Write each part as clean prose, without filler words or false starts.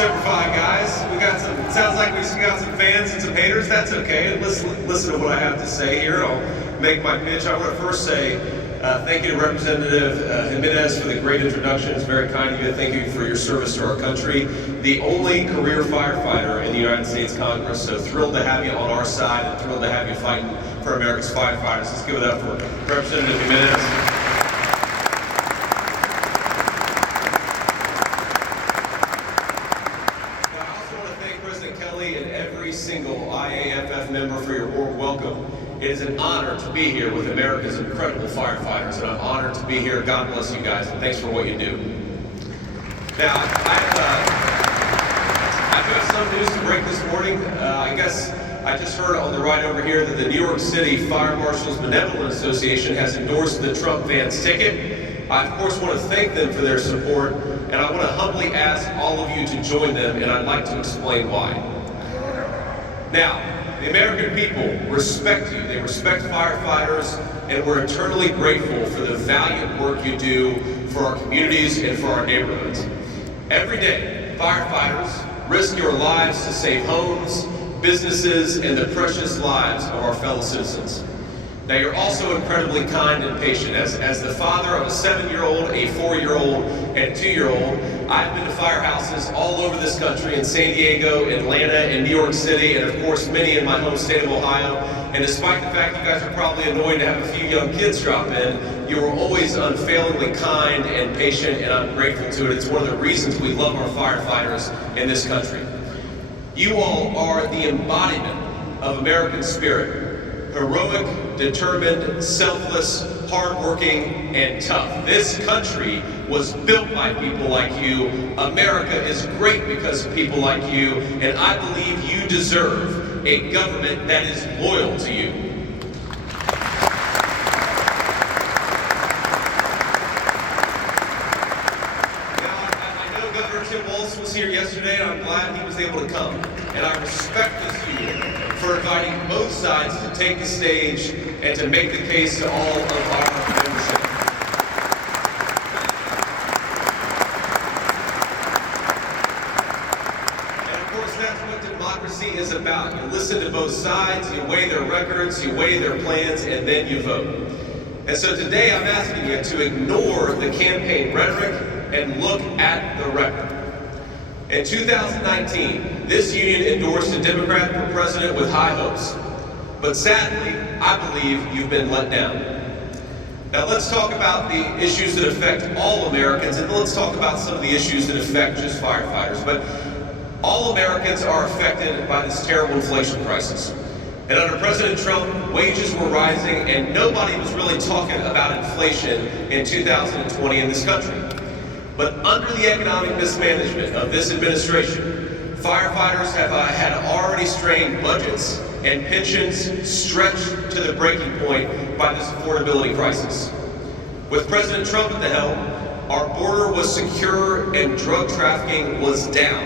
Semper Fi, guys. We got some. Sounds like we got some fans and some haters. That's okay. Listen to what I have to say here. I'll make my pitch. I want to first say thank you to Representative Jimenez for the great introduction. It's very kind of you. Thank you for your service to our country. The only career firefighter in the United States Congress. So thrilled to have you on our side and thrilled to have you fighting for America's firefighters. Let's give it up for Representative Jimenez. Single IAFF member for your warm welcome. It is an honor to be here with America's incredible firefighters, and I'm honored to be here. God bless you guys, and thanks for what you do. Now, I've got some news to break this morning. I guess I just heard on the ride over here that the New York City Fire Marshals Benevolent Association has endorsed the Trump Vance ticket. I, of course, want to thank them for their support, and I want to humbly ask all of you to join them, and I'd like to explain why. Now, the American people respect you. They respect firefighters, and we're eternally grateful for the valiant work you do for our communities and for our neighborhoods. Every day, firefighters risk your lives to save homes, businesses, and the precious lives of our fellow citizens. Now, you're also incredibly kind and patient. As the father of a 7-year-old, a 4-year-old, and a 2-year-old, I've been to firehouses all over this country, in San Diego, Atlanta, and New York City, and of course many in my home state of Ohio. And despite the fact you guys are probably annoyed to have a few young kids drop in, you were always unfailingly kind and patient, and I'm grateful to it. It's one of the reasons we love our firefighters in this country. You all are the embodiment of American spirit. Heroic, determined, selfless, hardworking, and tough. This country was built by people like you. America is great because of people like you, and I believe you deserve a government that is loyal to you. Now, I know Governor Tim Walz was here yesterday, and I'm glad he was able to come. And I respect this union for inviting both sides to take the stage and to make the case to all of our membership. And of course, that's what democracy is about. You listen to both sides, you weigh their records, you weigh their plans, and then you vote. And so today I'm asking you to ignore the campaign rhetoric and look at the record. In 2019, this union endorsed a Democrat for president with high hopes. But sadly, I believe you've been let down. Now let's talk about the issues that affect all Americans, and let's talk about some of the issues that affect just firefighters. But all Americans are affected by this terrible inflation crisis. And under President Trump, wages were rising, and nobody was really talking about inflation in 2020 in this country. But under the economic mismanagement of this administration, firefighters have had already strained budgets and pensions stretched to the breaking point by this affordability crisis. With President Trump at the helm, our border was secure and drug trafficking was down.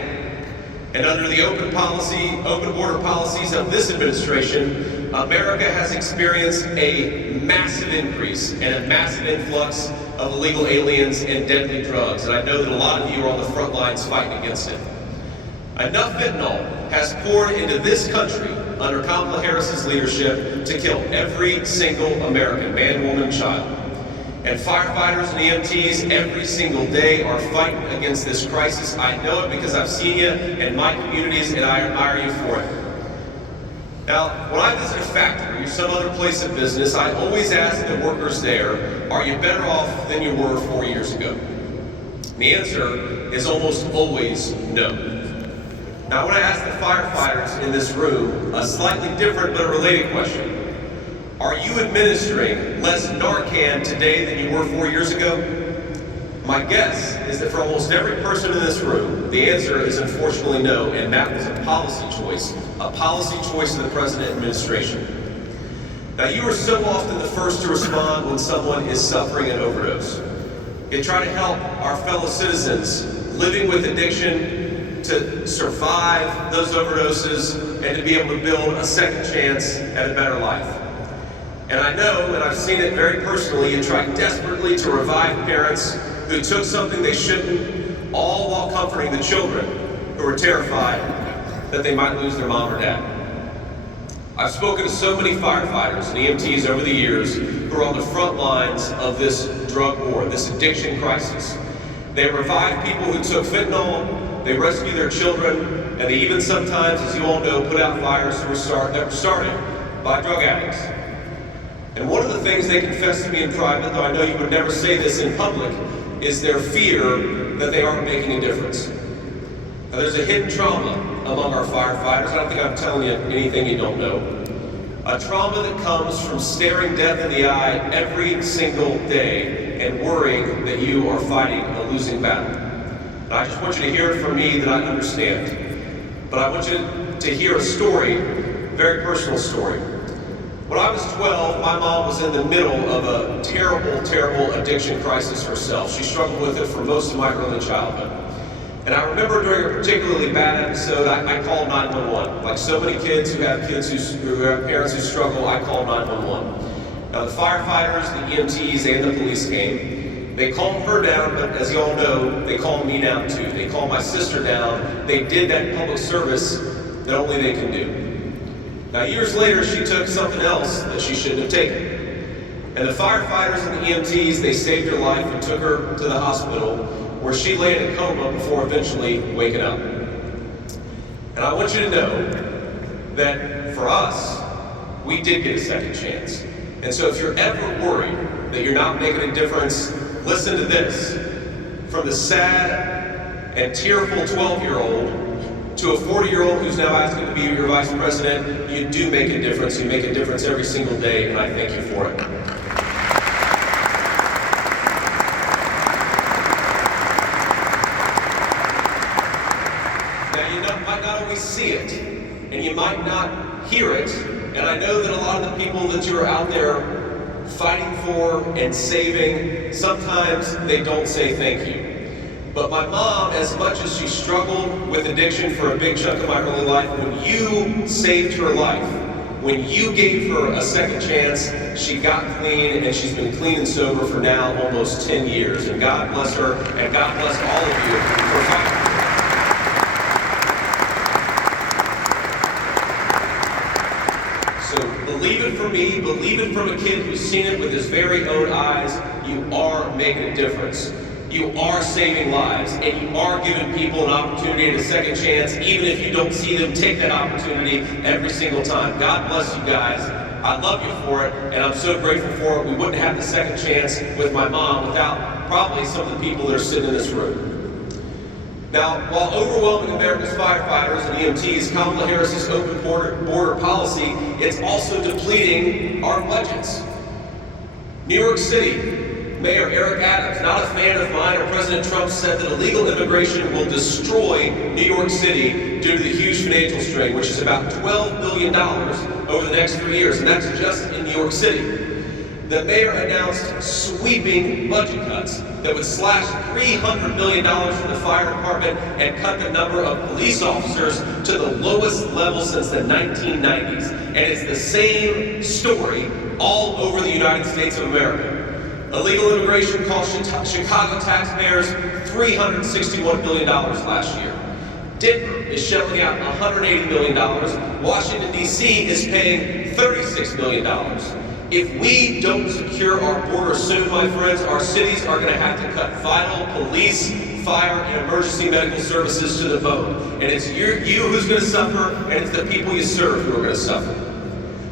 And under the open border policies of this administration, America has experienced a massive increase and a massive influx of illegal aliens and deadly drugs. And I know that a lot of you are on the front lines fighting against it. Enough fentanyl has poured into this country under Kamala Harris's leadership to kill every single American, man, woman, and child. And firefighters and EMTs every single day are fighting against this crisis. I know it because I've seen you in my communities, and I admire you for it. Now, when I visit a factory or some other place of business, I always ask the workers there, are you better off than you were 4 years ago? The answer is almost always no. Now, I want to ask the firefighters in this room a slightly different but a related question. Are you administering less Narcan today than you were 4 years ago? My guess is that for almost every person in this room, the answer is unfortunately no, and that was a policy choice of the President administration. Now, you are so often the first to respond when someone is suffering an overdose. You try to help our fellow citizens living with addiction to survive those overdoses and to be able to build a second chance at a better life. And I know, and I've seen it very personally, you try desperately to revive parents who took something they shouldn't, all while comforting the children. who are terrified that they might lose their mom or dad. I've spoken to so many firefighters and EMTs over the years who are on the front lines of this drug war, this addiction crisis. They revive people who took fentanyl, they rescue their children, and they even sometimes, as you all know, put out fires that were started by drug addicts. And one of the things they confess to me in private, though I know you would never say this in public, is their fear that they aren't making a difference. Now, there's a hidden trauma among our firefighters. I don't think I'm telling you anything you don't know. A trauma that comes from staring death in the eye every single day and worrying that you are fighting a losing battle. And I just want you to hear it from me that I understand. But I want you to hear a story, a very personal story. When I was 12, my mom was in the middle of a terrible, terrible addiction crisis herself. She struggled with it for most of my early childhood. And I remember during a particularly bad episode, I called 911. Like so many kids who have parents who struggle, I called 911. Now the firefighters, the EMTs, and the police came. They calmed her down, but as you all know, they calmed me down too. They calmed my sister down. They did that public service that only they can do. Now years later, she took something else that she shouldn't have taken. And the firefighters and the EMTs, they saved her life and took her to the hospital, where she lay in a coma before eventually waking up. And I want you to know that for us, we did get a second chance. And so if you're ever worried that you're not making a difference, listen to this. From the sad and tearful 12-year-old to a 40-year-old who's now asking to be your vice president, you do make a difference. You make a difference every single day, and I thank you for it. Might not always see it, and you might not hear it, and I know that a lot of the people that you're out there fighting for and saving, sometimes they don't say thank you. But my mom, as much as she struggled with addiction for a big chunk of my early life, when you saved her life, when you gave her a second chance, she got clean, and she's been clean and sober for now almost 10 years. And God bless her, and God bless all of you for fighting. Believe it from me, believe it from a kid who's seen it with his very own eyes. You are making a difference. You are saving lives, and you are giving people an opportunity and a second chance, even if you don't see them take that opportunity every single time. God bless you guys. I love you for it, and I'm so grateful for it. We wouldn't have the second chance with my mom without probably some of the people that are sitting in this room. Now, while overwhelming America's firefighters and EMTs, Kamala Harris's open border policy, it's also depleting our budgets. New York City Mayor Eric Adams, not a fan of mine, or President Trump said that illegal immigration will destroy New York City due to the huge financial strain, which is about $12 billion over the next 3 years, and that's just in New York City. The mayor announced sweeping budget cuts that would slash $300 million from the fire department and cut the number of police officers to the lowest level since the 1990s. And it's the same story all over the United States of America. Illegal immigration cost Chicago taxpayers $361 billion last year. Denver is shelling out $180 million. Washington, D.C. is paying $36 million. If we don't secure our border soon, my friends, our cities are going to have to cut vital police, fire, and emergency medical services to the bone. And it's you who's going to suffer, and it's the people you serve who are going to suffer.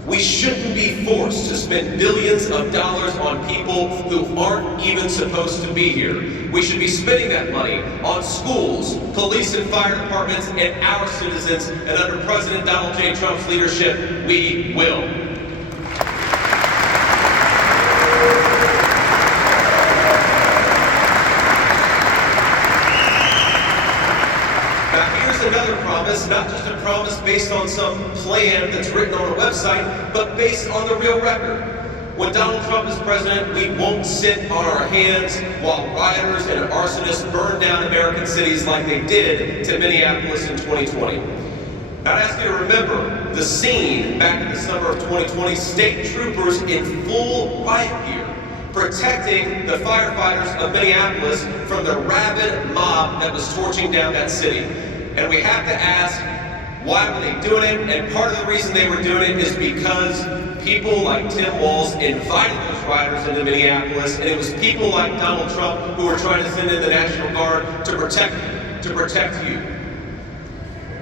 We shouldn't be forced to spend billions of dollars on people who aren't even supposed to be here. We should be spending that money on schools, police and fire departments, and our citizens. And under President Donald J. Trump's leadership, we will. Another promise, not just a promise based on some plan that's written on a website, but based on the real record. When Donald Trump is president, we won't sit on our hands while rioters and arsonists burn down American cities like they did to Minneapolis in 2020. I'd ask you to remember the scene back in the summer of 2020, state troopers in full riot gear, protecting the firefighters of Minneapolis from the rabid mob that was torching down that city. And we have to ask, why were they doing it? And part of the reason they were doing it is because people like Tim Walz invited those rioters into Minneapolis, and it was people like Donald Trump who were trying to send in the National Guard to protect you.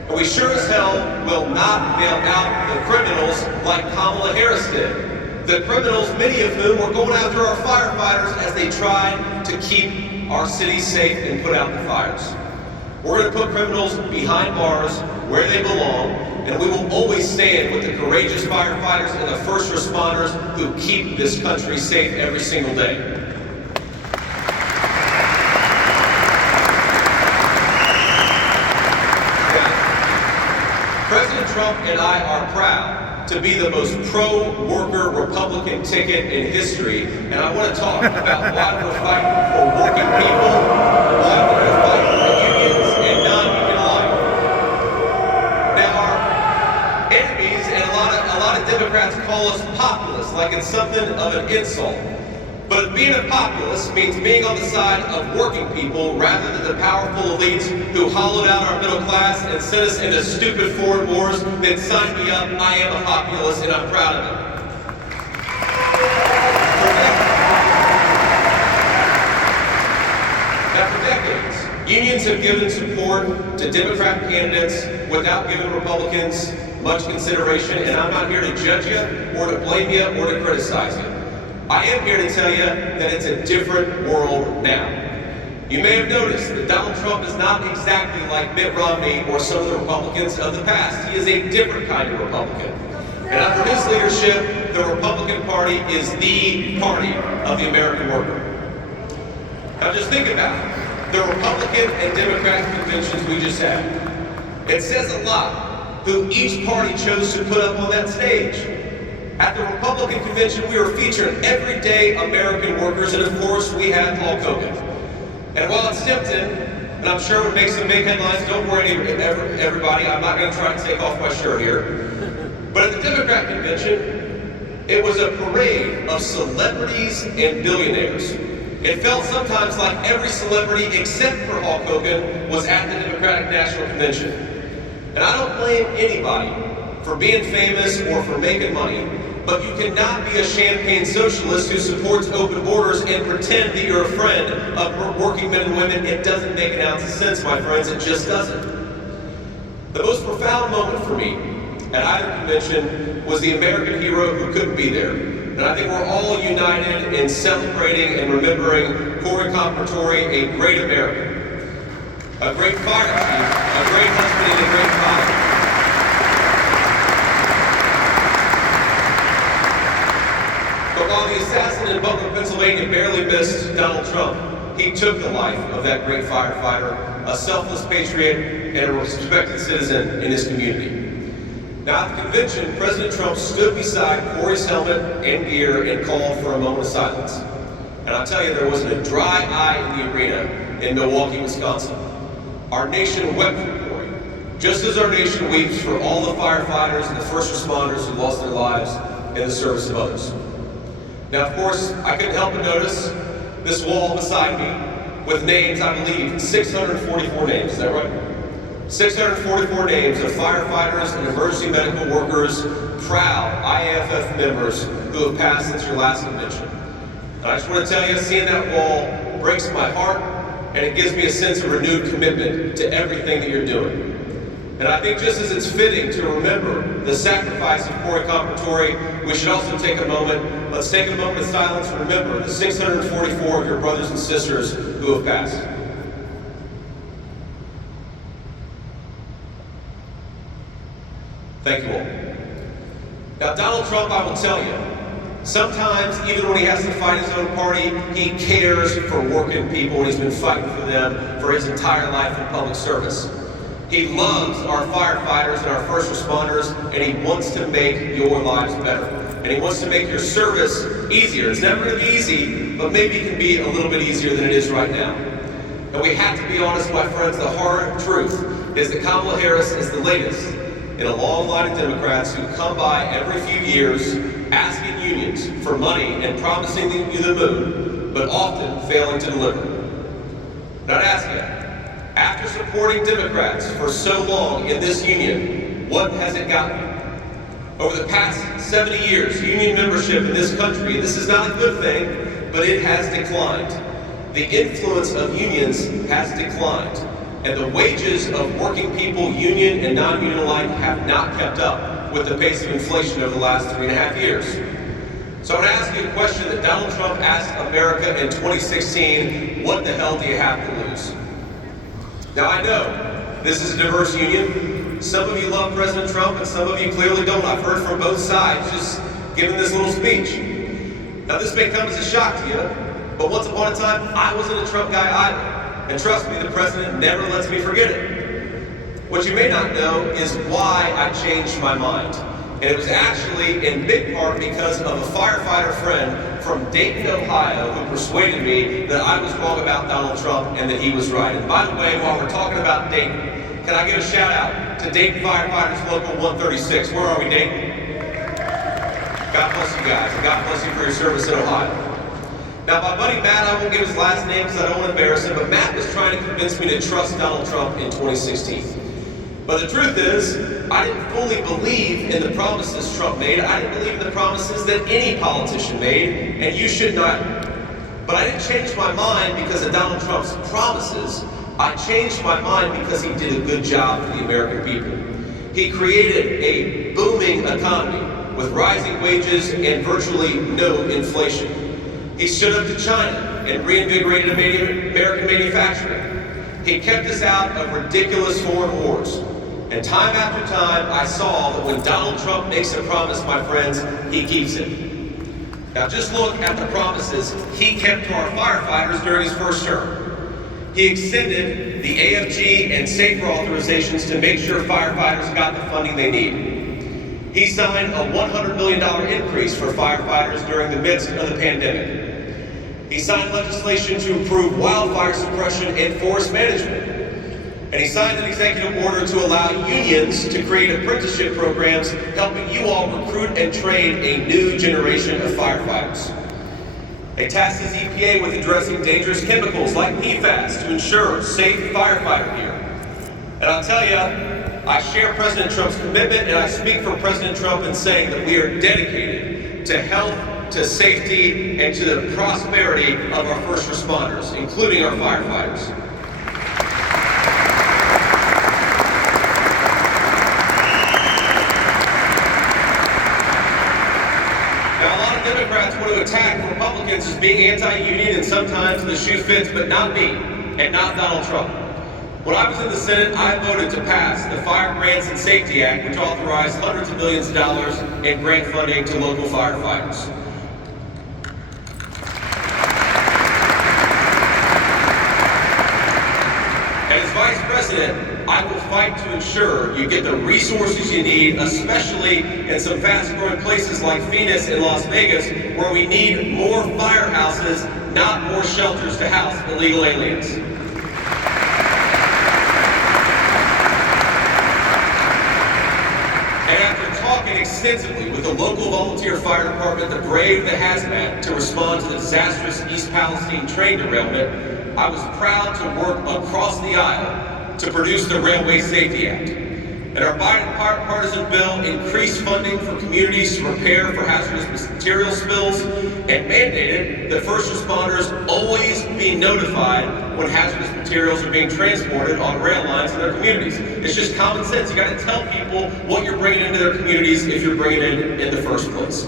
And we sure as hell will not bail out the criminals like Kamala Harris did. The criminals, many of whom were going after our firefighters as they tried to keep our city safe and put out the fires. We're going to put criminals behind bars where they belong, and we will always stand with the courageous firefighters and the first responders who keep this country safe every single day. Now, President Trump and I are proud to be the most pro-worker Republican ticket in history, and I want to talk about why we're fighting for working people, why we're going to fight for unions and non-union life. Now, our enemies and a lot of Democrats call us populists, like it's something of an insult. But being a populist means being on the side of working people rather than the powerful elites who hollowed out our middle class and sent us into stupid foreign wars that signed me up. I am a populist and I'm proud of it. Now, for decades, unions have given support to Democrat candidates without giving Republicans much consideration, and I'm not here to judge you or to blame you or to criticize you. I am here to tell you that it's a different world now. You may have noticed that Donald Trump is not exactly like Mitt Romney or some of the Republicans of the past. He is a different kind of Republican. And under his leadership, the Republican Party is the party of the American worker. Now just think about it. The Republican and Democratic conventions we just had. It says a lot who each party chose to put up on that stage. At the Republican convention, we were featuring everyday American workers, and of course, we had Hulk Hogan. And while it's tempting, and I'm sure it would make some big headlines, don't worry, everybody, I'm not going to try to take off my shirt here. But at the Democrat convention, it was a parade of celebrities and billionaires. It felt sometimes like every celebrity except for Hulk Hogan was at the Democratic National Convention. And I don't blame anybody for being famous or for making money. But you cannot be a champagne socialist who supports open borders and pretend that you're a friend of working men and women. It doesn't make an ounce of sense, my friends. It just doesn't. The most profound moment for me at either convention was the American hero who couldn't be there. And I think we're all united in celebrating and remembering Corey Comperatory, a great American, a great fire chief, a great husband, and a great father. But while the assassin in Butler, Pennsylvania barely missed Donald Trump, he took the life of that great firefighter, a selfless patriot, and a respected citizen in his community. Now at the convention, President Trump stood beside Corey's helmet and gear and called for a moment of silence. And I'll tell you, there wasn't a dry eye in the arena in Milwaukee, Wisconsin. Our nation wept for Corey, just as our nation weeps for all the firefighters and the first responders who lost their lives in the service of others. Now, of course, I couldn't help but notice this wall beside me with names, I believe, 644 names, is that right? 644 names of firefighters and emergency medical workers, proud IAFF members who have passed since your last convention. And I just want to tell you, seeing that wall breaks my heart, and it gives me a sense of renewed commitment to everything that you're doing. And I think just as it's fitting to remember the sacrifice of Corey Comperatory, we should also take a moment, let's take a moment of silence and remember the 644 of your brothers and sisters who have passed. Thank you all. Now, Donald Trump, I will tell you, sometimes, even when he has to fight his own party, he cares for working people, and he's been fighting for them for his entire life in public service. He loves our firefighters and our first responders, and he wants to make your lives better. And he wants to make your service easier. It's never going to be easy, but maybe it can be a little bit easier than it is right now. And we have to be honest, my friends, the hard truth is that Kamala Harris is the latest in a long line of Democrats who come by every few years asking unions for money and promising you the moon, but often failing to deliver. And I'd ask you, After supporting Democrats for so long in this union, what has it gotten? Over the past 70 years, union membership in this country, and this is not a good thing, but it has declined. The influence of unions has declined, and the wages of working people, union and non-union alike, have not kept up with the pace of inflation over the last 3.5 years. So I'm going to ask you a question that Donald Trump asked America in 2016, what the hell do you have to lose? Now I know this is a diverse union. Some of you love President Trump and some of you clearly don't. I've heard from both sides just giving this little speech. Now this may come as a shock to you, but once upon a time, I wasn't a Trump guy either. And trust me, the president never lets me forget it. What you may not know is why I changed my mind. And it was actually in big part because of a firefighter friend from Dayton, Ohio, who persuaded me that I was wrong about Donald Trump and that he was right. And by the way, while we're talking about Dayton, can I give a shout out to Dayton Firefighters Local 136. Where are we, Dayton? God bless you guys, and God bless you for your service in Ohio. Now, my buddy Matt, I won't give his last name because I don't want to embarrass him, but Matt was trying to convince me to trust Donald Trump in 2016. But the truth is, I didn't fully believe in the promises Trump made. I didn't believe in the promises that any politician made, and you should not. But I didn't change my mind because of Donald Trump's promises. I changed my mind because he did a good job for the American people. He created a booming economy with rising wages and virtually no inflation. He stood up to China and reinvigorated American manufacturing. He kept us out of ridiculous foreign wars. And time after time, I saw that when Donald Trump makes a promise, my friends, he keeps it. Now just look at the promises he kept to our firefighters during his first term. He extended the AFG and SAFER authorizations to make sure firefighters got the funding they need. He signed a $100 million increase for firefighters during the midst of the pandemic. He signed legislation to improve wildfire suppression and forest management. And he signed an executive order to allow unions to create apprenticeship programs, helping you all recruit and train a new generation of firefighters. They tasked his EPA with addressing dangerous chemicals like PFAS to ensure safe firefighter gear. And I'll tell you, I share President Trump's commitment, and I speak for President Trump in saying that we are dedicated to health, to safety, and to the prosperity of our first responders, including our firefighters. Democrats want to attack Republicans as being anti-union, and sometimes the shoe fits, but not me, and not Donald Trump. When I was in the Senate, I voted to pass the Fire Grants and Safety Act, which authorized hundreds of millions of dollars in grant funding to local firefighters. And as Vice President, I will fight to ensure you get the resources you need, especially in some fast-growing places like Phoenix and Las Vegas, where we need more firehouses, not more shelters to house illegal aliens. And after talking extensively with the local volunteer fire department, the Brave, the Hazmat, to respond to the disastrous East Palestine train derailment, I was proud to work across the aisle to produce the Railway Safety Act. And our bipartisan bill increased funding for communities to prepare for hazardous material spills and mandated that first responders always be notified when hazardous materials are being transported on rail lines in their communities. It's just common sense. You got to tell people what you're bringing into their communities if you're bringing it in the first place.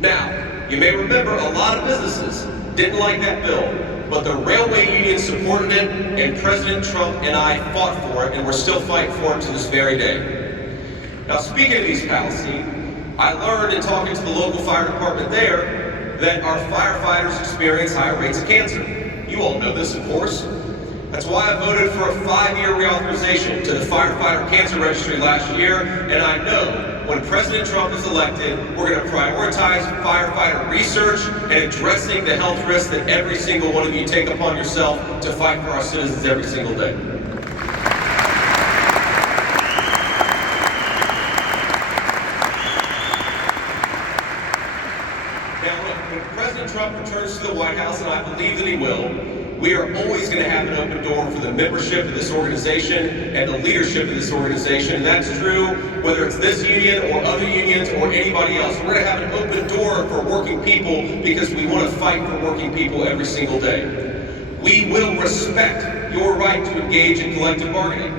Now, you may remember a lot of businesses didn't like that bill, but the railway union supported it, and President Trump and I fought for it, and we're still fighting for it to this very day. Now, speaking of East Palestine, I learned in talking to the local fire department there that our firefighters experience higher rates of cancer. You all know this, of course. That's why I voted for a 5-year reauthorization to the Firefighter Cancer Registry last year, and I know when President Trump is elected, we're going to prioritize firefighter research and addressing the health risks that every single one of you take upon yourself to fight for our citizens every single day. Now, look, when President Trump returns to the White House, and I believe that he will, we are always going to have an open door for the membership of this organization and the leadership of this organization. And that's true whether it's this union or other unions or anybody else. We're going to have an open door for working people because we want to fight for working people every single day. We will respect your right to engage in collective bargaining.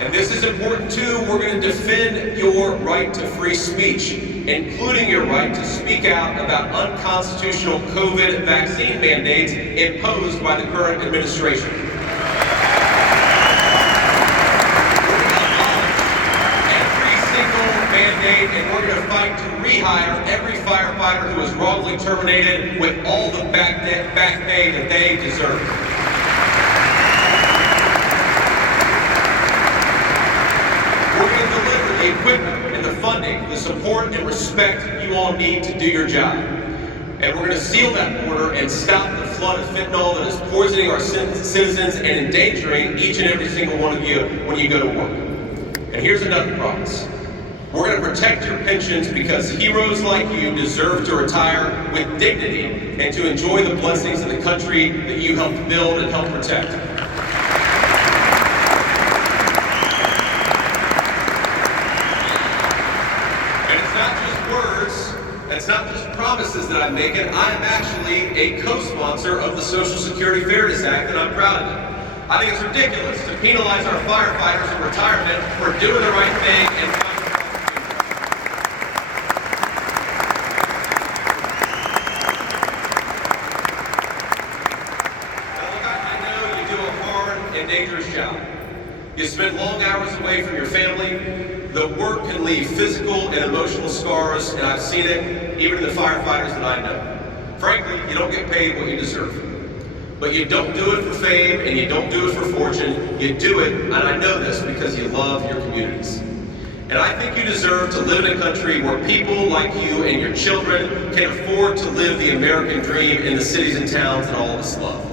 And this is important too. We're going to defend your right to free speech, including your right to speak out about unconstitutional COVID vaccine mandates imposed by the current administration. And we're going to fight to rehire every firefighter who was wrongly terminated with all the back pay that they deserve. We're going to deliver the equipment and the funding, the support and respect you all need to do your job. And we're going to seal that border and stop the flood of fentanyl that is poisoning our citizens and endangering each and every single one of you when you go to work. And here's another promise. We're going to protect your pensions because heroes like you deserve to retire with dignity and to enjoy the blessings of the country that you helped build and help protect. And it's not just words, it's not just promises that I'm making. I am actually a co-sponsor of the Social Security Fairness Act, and I'm proud of it. I think it's ridiculous to penalize our firefighters in retirement for doing the right thing and dangerous job. You spend long hours away from your family. The work can leave physical and emotional scars, and I've seen it even in the firefighters that I know. Frankly, you don't get paid what you deserve. But you don't do it for fame, and you don't do it for fortune. You do it, and I know this, because you love your communities. And I think you deserve to live in a country where people like you and your children can afford to live the American dream in the cities and towns that all of us love.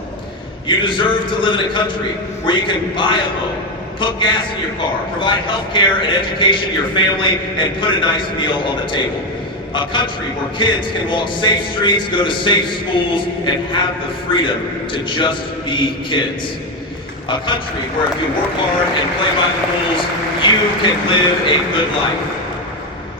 You deserve to live in a country where you can buy a home, put gas in your car, provide health care and education to your family, and put a nice meal on the table. A country where kids can walk safe streets, go to safe schools, and have the freedom to just be kids. A country where if you work hard and play by the rules, you can live a good life.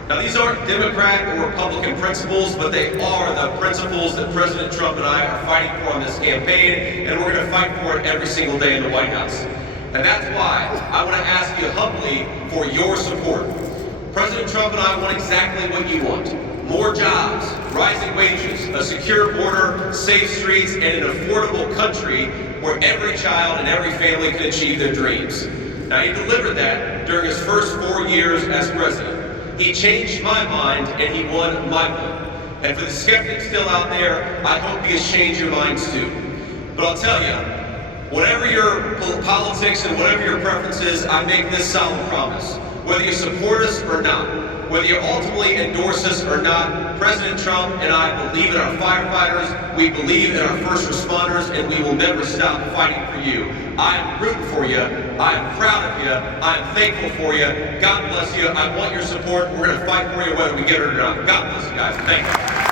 Now, these aren't Democrat or Republican principles, but they are the principles that President Trump and I are fighting for in this campaign, and we're going to fight for it every single day in the White House. And that's why I want to ask you humbly for your support. President Trump and I want exactly what you want. More jobs, rising wages, a secure border, safe streets, and an affordable country where every child and every family can achieve their dreams. Now, he delivered that during his first 4 years as president. He changed my mind, and he won my vote. And for the skeptics still out there, I hope he has changed your minds too. But I'll tell you, whatever your politics and whatever your preferences, I make this solemn promise. Whether you support us or not, whether you ultimately endorse us or not, President Trump and I believe in our firefighters, we believe in our first responders, and we will never stop fighting for you. I am rooting for you. I am proud of you. I am thankful for you. God bless you. I want your support. We're going to fight for you whether we get it or not. God bless you guys. Thank you.